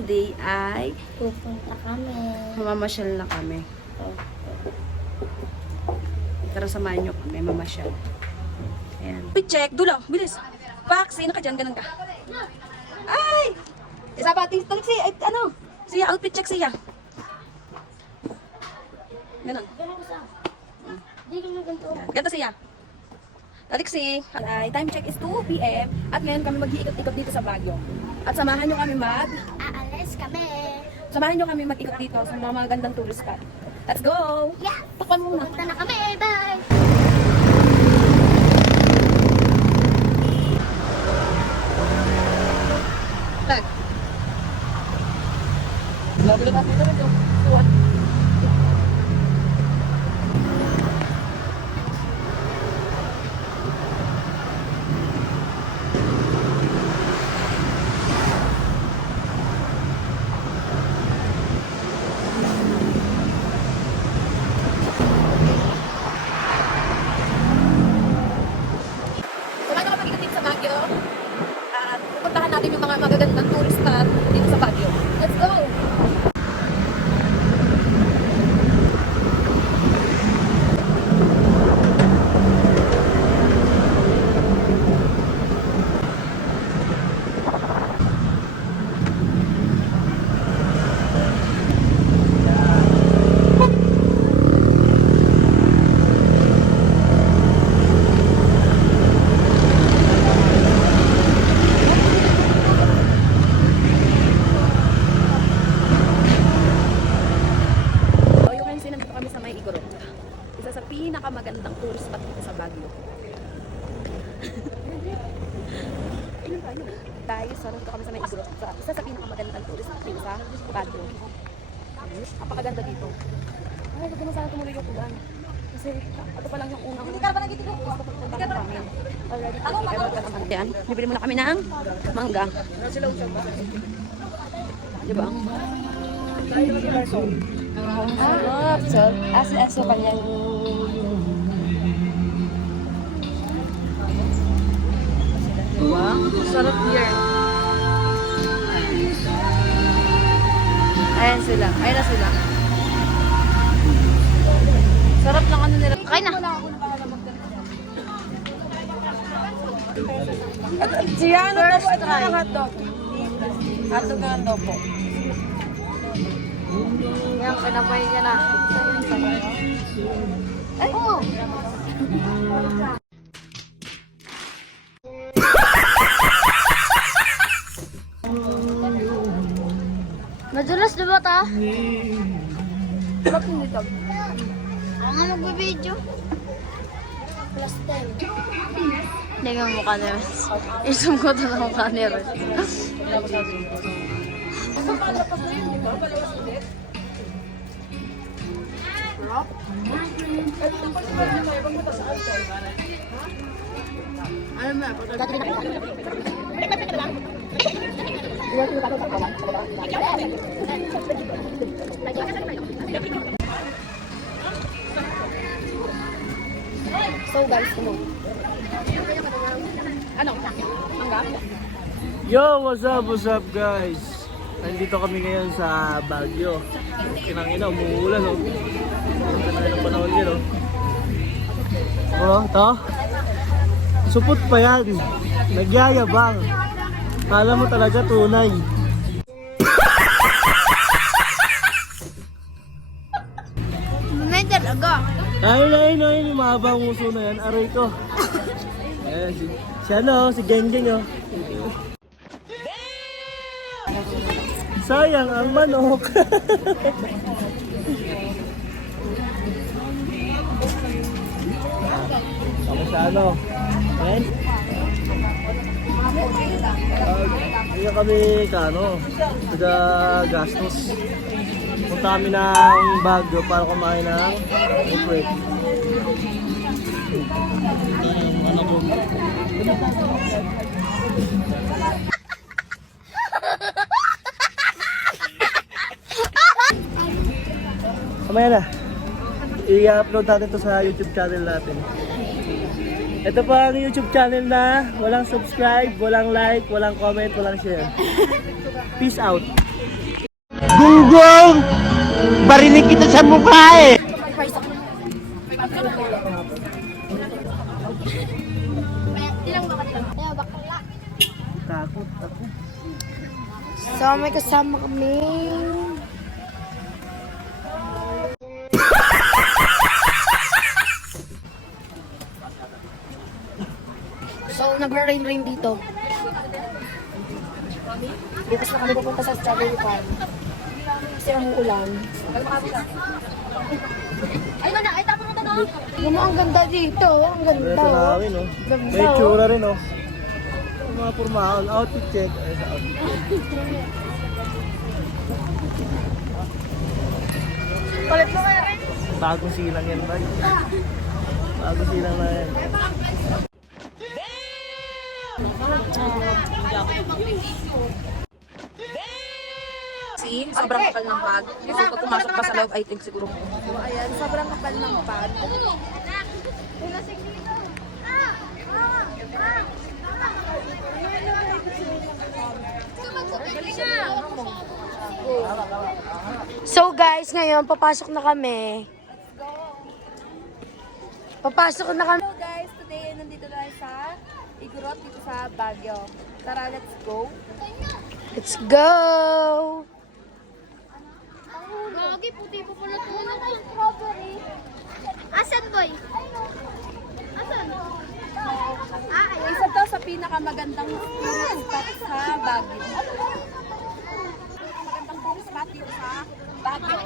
today ay Pupunta kami. mamamasyal na kami. Tara, samahan nyo kami, mamasyal. Ayan. Check, dulo, bilis. Pak, sino ka dyan? Ganun ka. Ay! Isa pa, talik siya. Ay, ano? Siya, outfit check siya. Ganun. Hindi ka na ganito. Ganto siya. Taliksi. Ay, time check is 2 p.m. At ngayon kami mag-iikot-ikot dito sa Baguio. At samahan nyo kami Aalis kami. Samahan nyo kami mag-ikot dito sa mga magandang tourist spot. Let's go! Yeah! Takpan mo na. Punta na kami. Bye! Tag. Labi na natin ito. Suwan. Pupuntahan natin yung mga magagandang tourist spot dito sa Baguio. Let's go! Isa sa pinakamagandang tourist spot dito sa Baguio. Ilan tayo? Tayo, so nandito kami sa may Igorot. Isa sa pinakamagandang tourist spot dito sa Baguio. Napakaganda dito. Ay, gusto mo sana tumuloy yung ulan. Kasi ito pa lang yung unang. Hindi ka ba nagtitigo? Gusto ko punta kami. Already, Yan, bibili muna kami ng mangga. Diba? Aso pa yan. Diba? Sarap yan. Ayan sila. Ayan na sila. Sarap ng ano nila. Kain na. Siya, ano na po? Ito na ng hotdog. Hotdog na ng po. Yan, kinapay niya na. Ay! Oo! Madulas diba ta? Sarap yung dito. Ako nga magbibideo. Plus 10. Hindi ka mukha ni Res. Isum ko ito na mukha ni Res. So guys, ano? Ano? Mangga? Yo, what's up guys? Nandito kami ngayon sa Baguio. Kinangina, umuulan oh. Ganda ng panahon din oh. Oh, to. Supot pa yan. Nagyayabang. Kala mo talaga tunay. May dalaga. Ay, yung mahabang muso na yan. Aray ko. Ayan, si ano, si Genggeng oh. Sayang ang manok. Ako sa ano? Ayan. Hindi kami kano, taga gastos. Punta kami ng Baguio para kumain ng buffet. Ano ko? Kamaya na. I-upload natin to sa YouTube channel natin. Ito po ang YouTube channel na walang subscribe, walang like, walang comment, walang share. Peace out. Gunggong! Barinig kita sa mukha eh! Takot ako. So, may kasama kami. So, nag-rain dito. Bukas na kami pupunta sa strawberry farm. Kasi ang ulan. Ano, ang ganda dito. Ang May ganda. tanawin, oh. Ganda, May oh. tsura rin, oh. Yung mga pormahan. Outfit check. Ay, sa outfit check. Palit mo kaya rin. Bagong silang yan, bay. Bagong silang na yan. See, sobrang kapal ng bag. So, pag pumasok pa sa loob, I think siguro. So, ayan, sobrang kapal ng bag. So guys, ngayon papasok na kami. Papasok na kami. Hello guys, today nandito tayo sa Igorot dito sa Baguio. Tara, let's go. Let's go! Gagi, puti po pala ito na strawberry. Asan, boy? Asan? Isa to sa pinakamagandang tourist spot sa Baguio. Magandang tourist spot dito sa Baguio.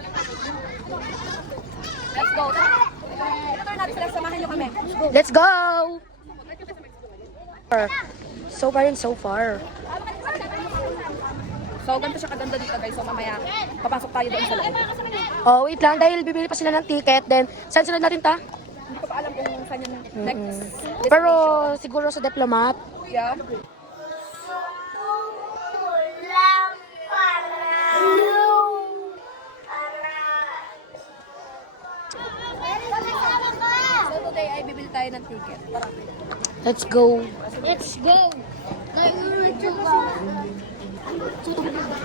Let's go. Ito natin sila, samahan nyo kami. Let's go! So far and so far. So, ganito siya kaganda dito guys. So, mamaya, papasok tayo doon sa loob. Oh, wait lang. Dahil bibili pa sila ng ticket. Then, saan sila natin ta? Hindi ko pa alam kung saan yung next Pero siguro sa Diplomat. Yeah. So, today ay bibili tayo ng ticket. Let's go. Let's go.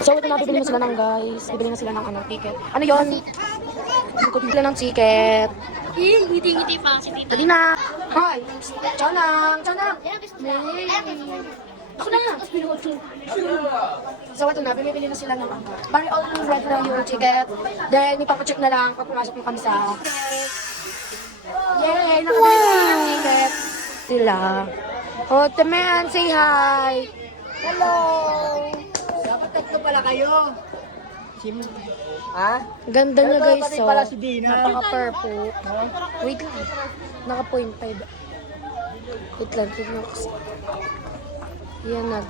So, ito na, bibili na sila ng guys. Bibili na sila ng ticket. Ano yun? Bibili ng ticket. Ngiti-ngiti pa si Tita. Dali na. Hi. Chanang. Chanang. Ako na. So, ito na. Bibili na sila ng bari all ready na yung ticket. Then, ipapacheck na lang pag pumasok mo kami sa... Yay! Nakabili na sila ng ticket. Sila. Oh, Temen, say hi. Hello. Dapat tatlo pala kayo. Ha? Ganda niya guys, pati so. pala si Dina. Napaka-purple. Wait lang. Naka-point 5. Wait lang. Wait lang. Yan nag.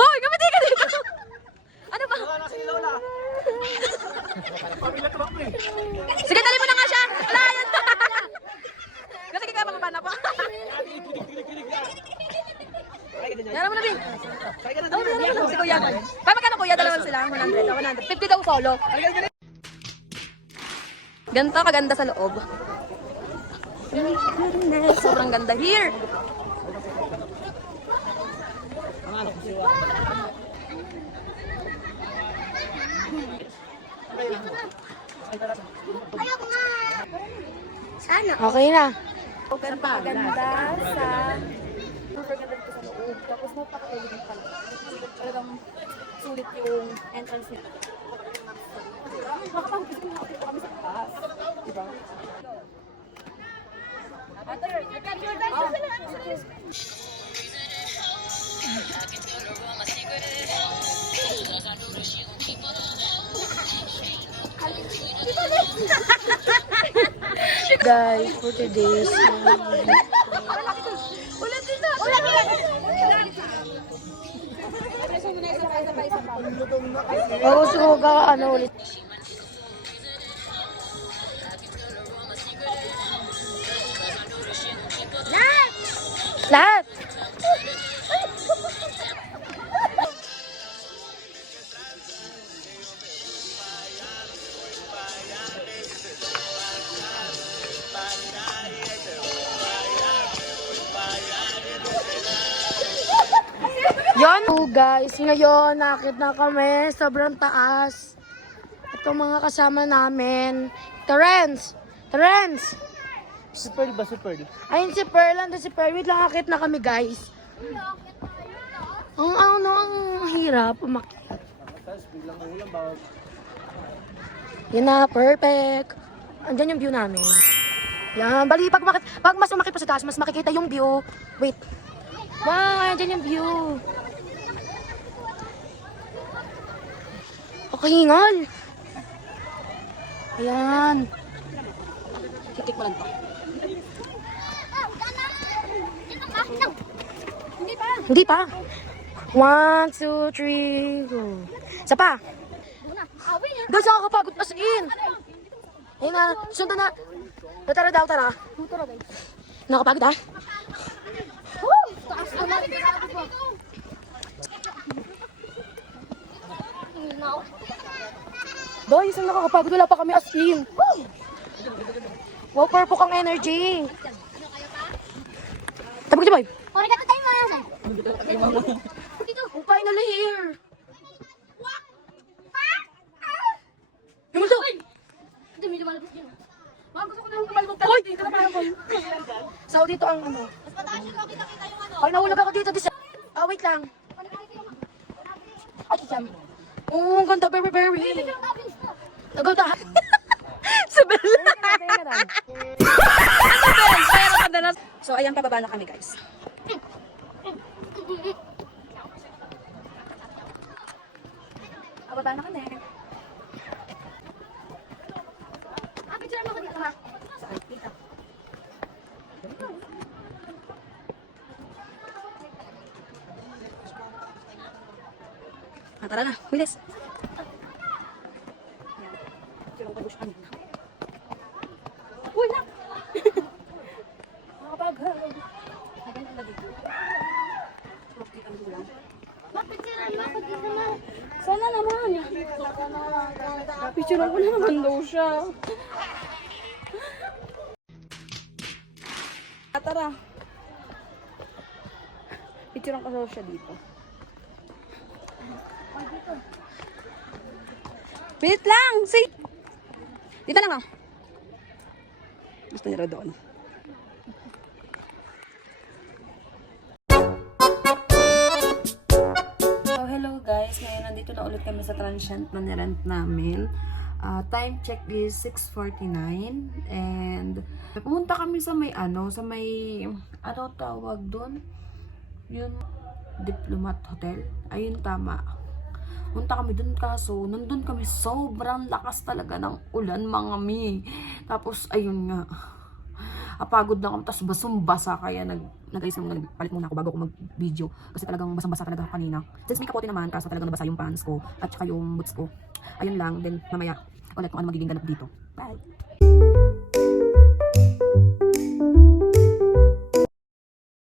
Hoy! Kapatid ka dito! Ano ba? Sige, dali mo na nga siya! Wala yan! Kasi kaya mga bana pa. Yara mo na, Bing. Si Kuya. Pa, magkano Kuya? Dalawan sila? 100. 50 daw solo. Ganito kaganda sa loob. Goodness, sobrang ganda here. Sana. Okay na. Super ganda sa... Super ganda dito sa loob. Tapos napaka-ulit pala. Talagang sulit yung entrance niya. Nakapang-pisip kami sa taas. Diba? Guys, for today's Oo, so ano ulit. Lahat! Yan! guys, ngayon nakit na kami. Sobrang taas. Ito mga kasama namin. Terence! Terence! Si Pearl ba? Si Pearl? Ayun si Pearl. Andun si Pearl. Wait lang, akit na kami guys. Ang hirap. Umakyat. Tapos biglang ulan bawag. Yan na, perfect. Andyan yung view namin. Yan, bali, pag mas umakit pa sa taas, mas makikita yung view. Wait. Wow, andyan yung view. Hingal. Ayan. Titik mo lang to. Hindi pa. 1, 2, 3, go. Isa pa. Doon sa kakapagod as in. Ayun na, sundan na. Tara daw, tara. Nakapagod ah. Boy, isang nakakapagod. Wala pa kami as in. Wow, purple kang energy. Tabog di boy. Oh, finally here. Lumulto. Hoy, dito na parang boy. So, dito ang ano. Ay, nahulog ako dito. Wait lang. Ay, jam. Oh, ang ganda, very, very. Nagawta. Sabi lang. So, ayan, pababa na kami, guys. Pababa na kami. Picture mo ko dito, ha? Saan? Dito. Tara na, bilis. Uy, na! Nakapagod. Sana naman. Picture ko na naman daw siya. Tara. Picture ko daw siya dito. Wait lang! See? Dito lang ah. Gusto niya doon. So, hello guys. Ngayon nandito na ulit kami sa transient na nirent namin. Time check is 6:49 and pumunta kami sa may ano tawag doon? Yun, Diplomat Hotel. Ayun, tama. Punta kami dun kaso, nandun kami sobrang lakas talaga ng ulan mga mi. Tapos ayun nga, apagod na kami, tapos basong-basa kaya nag-ayos na nagpalit muna ako bago ako mag-video. Kasi talagang basang-basa talaga ako kanina. Since may kapote naman, kaso talagang nabasa yung pants ko at saka yung boots ko. Ayun lang, then mamaya ulit kung ano magiging ganap dito. Bye!